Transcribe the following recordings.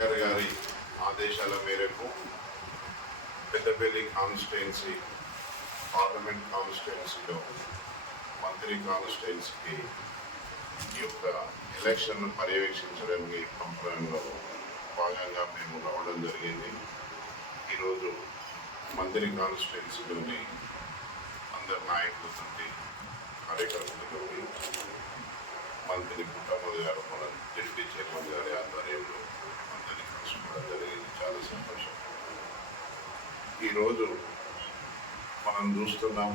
గారి గారి ఆదేశాల మేరకు పెద్దపల్లి కాన్స్టిట్యున్సీ పార్లమెంట్ కాన్స్టిట్యున్సీలో మంత్రి కాన్స్టిట్యున్సీకి ఈ యొక్క ఎలక్షన్ పర్యవేక్షించడానికి పంపడంలో భాగంగా మేము రావడం జరిగింది. ఈరోజు మంత్రి కాన్స్టిట్యున్సీలోని అందరు నాయకులతో కార్యకర్తలతో మంత్రి పుట్టమది గారు మన డిప్యూటీ చైర్మన్ గారి ఆధ్వర్యంలో అందరినీ జరిగింది చాలా సంతోషం ఈరోజు మనం చూస్తున్నాం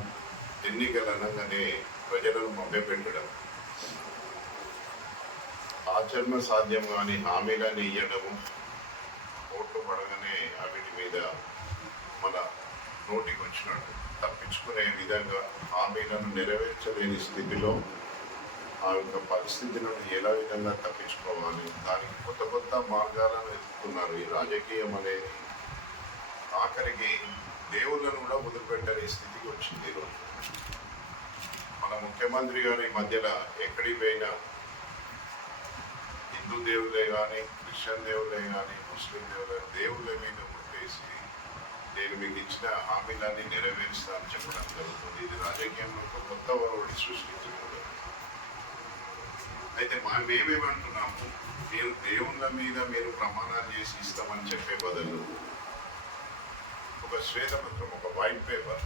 ఎన్నికలు అనగానే ప్రజలను మభ్యపెట్టడం ఆచరణ సాధ్యం కాని హామీలని ఇవ్వడము ఓట్లు పడగానే వీటి మీద మన నోటికి వచ్చినట్టు తప్పించుకునే విధంగా హామీలను నెరవేర్చలేని స్థితిలో ఆ యొక్క పరిస్థితి నుండి ఎలా విధంగా తప్పించుకోవాలి? దానికి కొత్త కొత్త మార్గాలను ఎత్తుకున్నారు ఈ రాజకీయం అనేది. ఆఖరికి దేవుళ్ళను కూడా వదిలిపెట్టని స్థితికి వచ్చింది ఈరోజు మన ముఖ్యమంత్రి గారి మధ్యలో ఎక్కడికి పోయినా హిందూ దేవుళ్ళే కానీ క్రిస్టియన్ దేవుళ్ళే కానీ ముస్లిం దేవుళ్ళే దేవుళ్ళ మీద కొట్టేసి నేను మీకు ఇచ్చిన హామీలన్నీ నెరవేరుస్తానని చెప్పడం జరుగుతుంది. ఇది రాజకీయంలో ఒక కొత్త వరవడి సృష్టించకూడదు. అయితే మా మేమేమంటున్నాము మీరు దేవుళ్ళ మీద మీరు ప్రమాణాలు చేసి ఇస్తామని చెప్పే బదులు ఒక శ్వేతపత్రం ఒక వైట్ పేపర్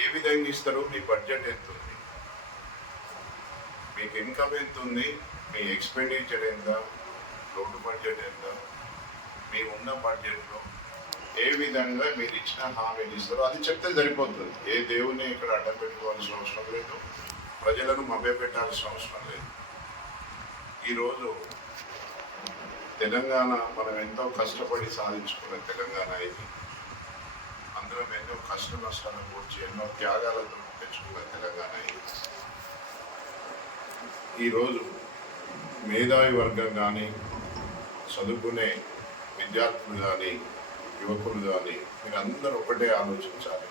ఏ విధంగా ఇస్తారు మీ బడ్జెట్ ఎంత ఉంది మీకు ఇన్కమ్ ఎంత ఉంది మీ ఎక్స్పెండిచర్ ఎంత? రోడ్డు బడ్జెట్ ఎంత? మీ ఉన్న బడ్జెట్లో ఏ విధంగా మీరు ఇచ్చిన హామీలు ఇస్తారో అది చెప్తే సరిపోతుంది. ఏ దేవుని ఇక్కడ అడ్డం పెట్టుకోవాల్సిన అవసరం లేదు. ప్రజలను మభ్యపెట్టాల్సిన అవసరం లేదు. ఈరోజు తెలంగాణ మనం ఎంతో కష్టపడి సాధించుకున్న తెలంగాణ ఇది. అందరం ఎన్నో కష్ట నష్టాలను కూర్చి ఎన్నో త్యాగాలతో తెచ్చుకున్న తెలంగాణ ఇది. ఈరోజు మేధావి వర్గం కానీ చదువుకునే విద్యార్థులు కానీ యువకులు కానీ మీరందరూ ఒకటే ఆలోచించాలి.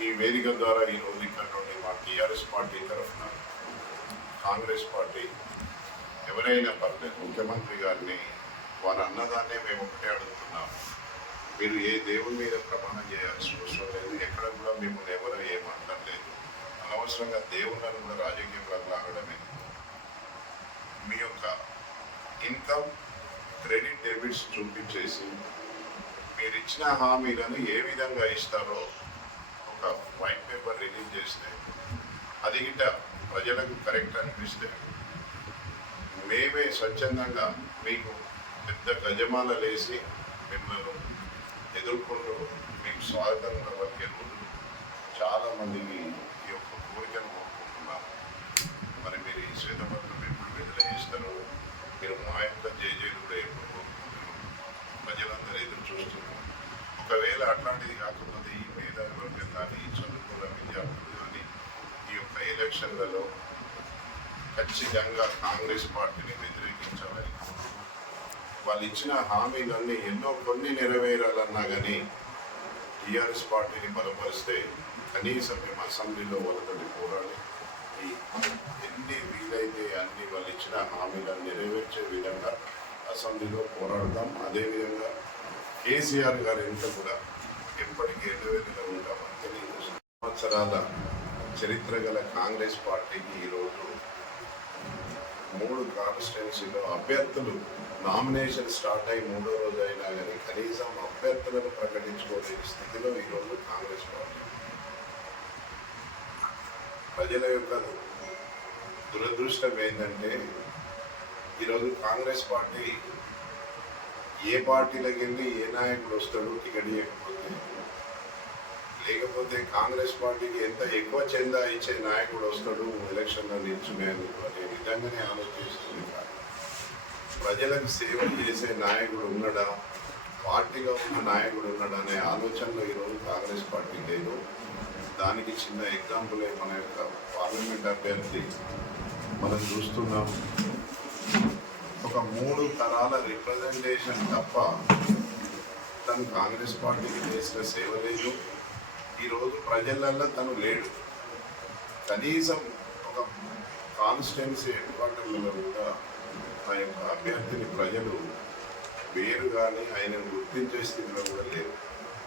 ఈ వేదిక ద్వారా ఈరోజు ఇక్కడ నుండి మా టీఆర్ఎస్ పార్టీ తరఫున కాంగ్రెస్ పార్టీ ఎవరైనా పర్లేదు ముఖ్యమంత్రి గారిని వారు అన్నదాన్నే మేము ఒకటే అడుగుతున్నాం. మీరు ఏ దేవుని మీద ప్రమాణం చేయాల్సిన అవసరం లేదు ఎక్కడ కూడా మిమ్మల్ని ఎవరో ఏమంటలేదు అనవసరంగా దేవుళ్ళను కూడా రాజకీయంలో లాగడమే మీ యొక్క ఇన్కమ్ క్రెడిట్ డెబిట్స్ చూపించేసి మీరు ఇచ్చిన హామీలను ఏ విధంగా ఇస్తారో ఒక వైట్ పేపర్ రిలీజ్ చేస్తే అది గిట్ట ప్రజలకు కరెక్ట్ అనిపిస్తే మేమే స్వచ్ఛందంగా మీకు పెద్ద గజమాల లేసి మిమ్మల్ని ఎదుర్కొంటూ మీకు స్వాగతం పలికే రోజు చాలామందికి ఈ యొక్క కోరికను కోరుకుంటున్నాం మరి మీరు ఈ శ్వేతపత్రం ఎప్పుడు విడుదల చేస్తారు మీరు మా యొక్క జేజేలు కూడా ఎప్పుడు కోరుకుంటున్నారు ప్రజలందరూ ఎదురు చూస్తున్నారు. ఒకవేళ అట్లాంటిది కాకుండా ఈ మేధావి వర్గం కానీ ఈ చదువుకున్న విద్యార్థులు కానీ ఈ యొక్క ఎలక్షన్లలో ఖచ్చితంగా కాంగ్రెస్ పార్టీని వ్యతిరేకించాలని వాళ్ళు ఇచ్చిన హామీలన్నీ ఎన్నో కొన్ని నెరవేరాలన్నా కానీ టీఆర్ఎస్ పార్టీని బలపరిస్తే కనీసం మేము అసెంబ్లీలో వాళ్ళతో పోరాడి ఎన్ని వీలైతే అన్ని వాళ్ళు ఇచ్చిన హామీలను నెరవేర్చే విధంగా అసెంబ్లీలో పోరాడతాం. అదేవిధంగా కేసీఆర్ గారి ఎంత కూడా ఎప్పటికీ ఎన్నవేదిగా ఉంటామని సంవత్సరాల చరిత్ర గల కాంగ్రెస్ పార్టీకి ఈరోజు మూడు కాన్స్టిట్యున్సీలో అభ్యర్థులు నామినేషన్ స్టార్ట్ అయి మూడో రోజు అయినా కానీ కనీసం అభ్యర్థులను ప్రకటించుకోలేని స్థితిలో ఈరోజు కాంగ్రెస్ పార్టీ ప్రజల యొక్క దురదృష్టం ఏంటంటే ఈరోజు కాంగ్రెస్ పార్టీ ఏ పార్టీలకు వెళ్ళి ఏ నాయకుడు వస్తాడో టికెట్ చేయకపోతే లేకపోతే కాంగ్రెస్ పార్టీకి ఎంత ఎక్కువ చందా ఇచ్చే నాయకుడు వస్తాడు ఎలక్షన్లో నిల్చునేందుకు అనే విధంగానే ఆలోచిస్తుంది. కాదు ప్రజలకు సేవలు చేసే నాయకుడు ఉన్నాడా? పార్టీగా ఉన్న నాయకుడు ఉన్నాడా అనే ఆలోచనలో ఈరోజు కాంగ్రెస్ పార్టీ లేదు. దానికి చిన్న ఎగ్జాంపులే మన యొక్క పార్లమెంట్ అభ్యర్థి మనం చూస్తున్నాం. ఒక మూడు తరాల రిప్రజెంటేషన్ తప్ప తను కాంగ్రెస్ పార్టీకి చేసిన సేవ లేదు. ఈరోజు ప్రజలల్లో తను లేడు. కనీసం ఒక కాన్స్టిట్యున్సీ హెడ్ క్వార్టర్లలో కూడా ఆ యొక్క అభ్యర్థిని ప్రజలు వేరు కానీ ఆయన గుర్తించే స్థితిలో కూడా లేరు.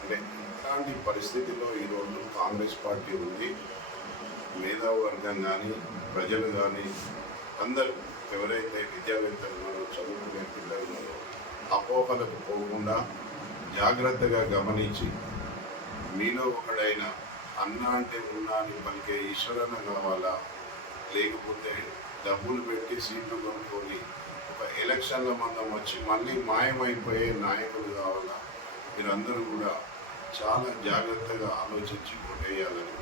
అంటే ఇట్లాంటి పరిస్థితిలో ఈరోజు కాంగ్రెస్ పార్టీ ఉంది. మేధావి వర్గం కానీ ప్రజలు కానీ అందరూ ఎవరైతే విద్యావేత్తలు ఉన్నారో చదువుకునే పిల్లలు ఉన్నారో అపోహలకు పోకుండా జాగ్రత్తగా గమనించి మీలో ఒకడైన అన్న అంటే ఉన్నా అని పలికే ఈశ్వరన్న కావాలా లేకపోతే డబ్బులు పెట్టి సీట్లు కొనుక్కొని ఒక ఎలక్షన్ల మందం వచ్చి మళ్ళీ మాయమైపోయే నాయకులు కావాలా? మీరందరూ కూడా చాలా జాగ్రత్తగా ఆలోచించి ఓటేయాలని